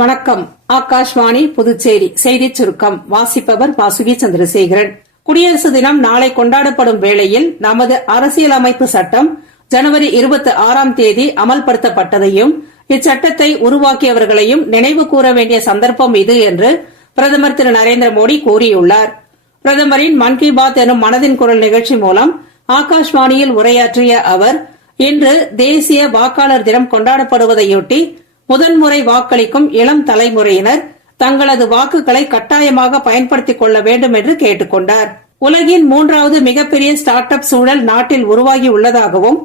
வணக்கம். ஆகாஷ்வாணி புதுச்சேரி செய்திச் சுருக்கம் வாசிப்பவர் வாசுகி சந்திரசேகரன். குடியரசு தினம் நாளை கொண்டாடப்படும் வேளையில் நமது அரசியலமைப்பு சட்டம் ஜனவரி 26ஆம் தேதி அமல்படுத்தப்பட்டதையும் இச்சட்டத்தை உருவாக்கியவர்களையும் நினைவு கூற வேண்டிய சந்தர்ப்பம் இது என்று பிரதமர் திரு நரேந்திர மோடி கூறியுள்ளார். பிரதமரின் மன் கி பாத் எனும் மனதின் குரல் நிகழ்ச்சி மூலம் ஆகாஷ்வாணியில் உரையாற்றிய அவர், இன்று தேசிய வாக்காளர் தினம் கொண்டாடப்படுவதையொட்டி முதன்முறை வாக்களிக்கும் இளம் தலைமுறையினர் தங்களது வாக்குகளை கட்டாயமாக பயன்படுத்திக் கொள்ள வேண்டும் என்று கேட்டுக் கொண்டார். உலகின் 3வது மிகப்பெரிய ஸ்டார்ட் அப் சூழல் நாட்டில் உருவாகி உள்ளதாகவும்,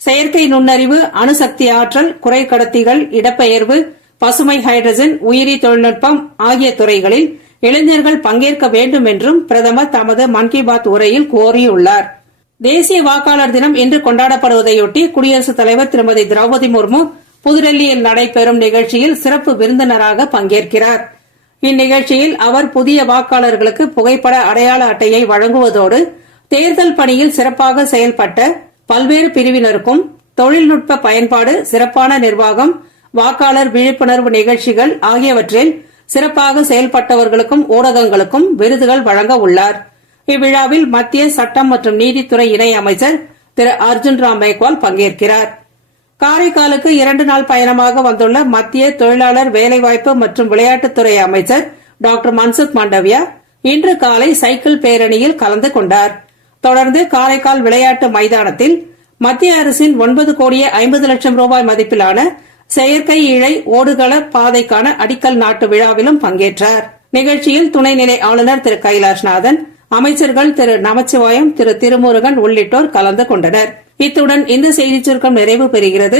செயற்கை நுண்ணறிவு, அணுசக்தி ஆற்றல், குறைக்கடத்திகள், இடப்பெயர்வு, பசுமை ஹைட்ரஜன், உயிரி தொழில்நுட்பம் ஆகிய துறைகளில் இளைஞர்கள் பங்கேற்க வேண்டும் என்றும் பிரதமர் தமது மன் கி பாத் உரையில் கோரியுள்ளார். தேசிய வாக்காளர் தினம் இன்று கொண்டாடப்படுவதையொட்டி குடியரசுத் தலைவர் திருமதி திரௌபதி முர்மு புதுடெல்லியில் நடைபெறும் நிகழ்ச்சியில் சிறப்பு விருந்தினராக பங்கேற்கிறார். இந்நிகழ்ச்சியில் அவர் புதிய வாக்காளர்களுக்கு புகைப்பட அடையாள அட்டையை வழங்குவதோடு தேர்தல் பணியில் சிறப்பாக செயல்பட்ட பல்வேறு பிரிவினருக்கும் தொழில்நுட்ப பயன்பாடு, சிறப்பான நிர்வாகம், வாக்காளர் விழிப்புணர்வு நிகழ்ச்சிகள் ஆகியவற்றில் சிறப்பாக செயல்பட்டவர்களுக்கும் ஊடகங்களுக்கும் விருதுகள் வழங்க உள்ளார். இவ்விழாவில் மத்திய சட்டம் மற்றும் நீதித்துறை இணை அமைச்சர் திரு அர்ஜுன் ராம் மேக்வால் பங்கேற்கிறார். காரைக்காலுக்கு 2 நாள் பயணமாக வந்துள்ள மத்திய தொழிலாளர் வேலைவாய்ப்பு மற்றும் விளையாட்டுத்துறை அமைச்சர் டாக்டர் மன்சுக் மாண்டவியா இன்று காலை சைக்கிள் பேரணியில் கலந்து கொண்டார். தொடர்ந்து காரைக்கால் விளையாட்டு மைதானத்தில் மத்திய அரசின் 9 கோடியே 50 லட்சம் ரூபாய் மதிப்பிலான செயற்கை இழை ஓடுகள பாதைக்கான அடிக்கல் நாட்டு விழாவிலும் பங்கேற்றார். நிகழ்ச்சியில் துணைநிலை ஆளுநர் திரு கைலாஷ்நாதன், அமைச்சர்கள் திரு நமச்சிவாயம், திரு திருமுருகன் உள்ளிட்டோர் கலந்து கொண்டனர். இத்துடன் இந்த செய்திச் சுருக்கம் நிறைவு பெறுகிறது.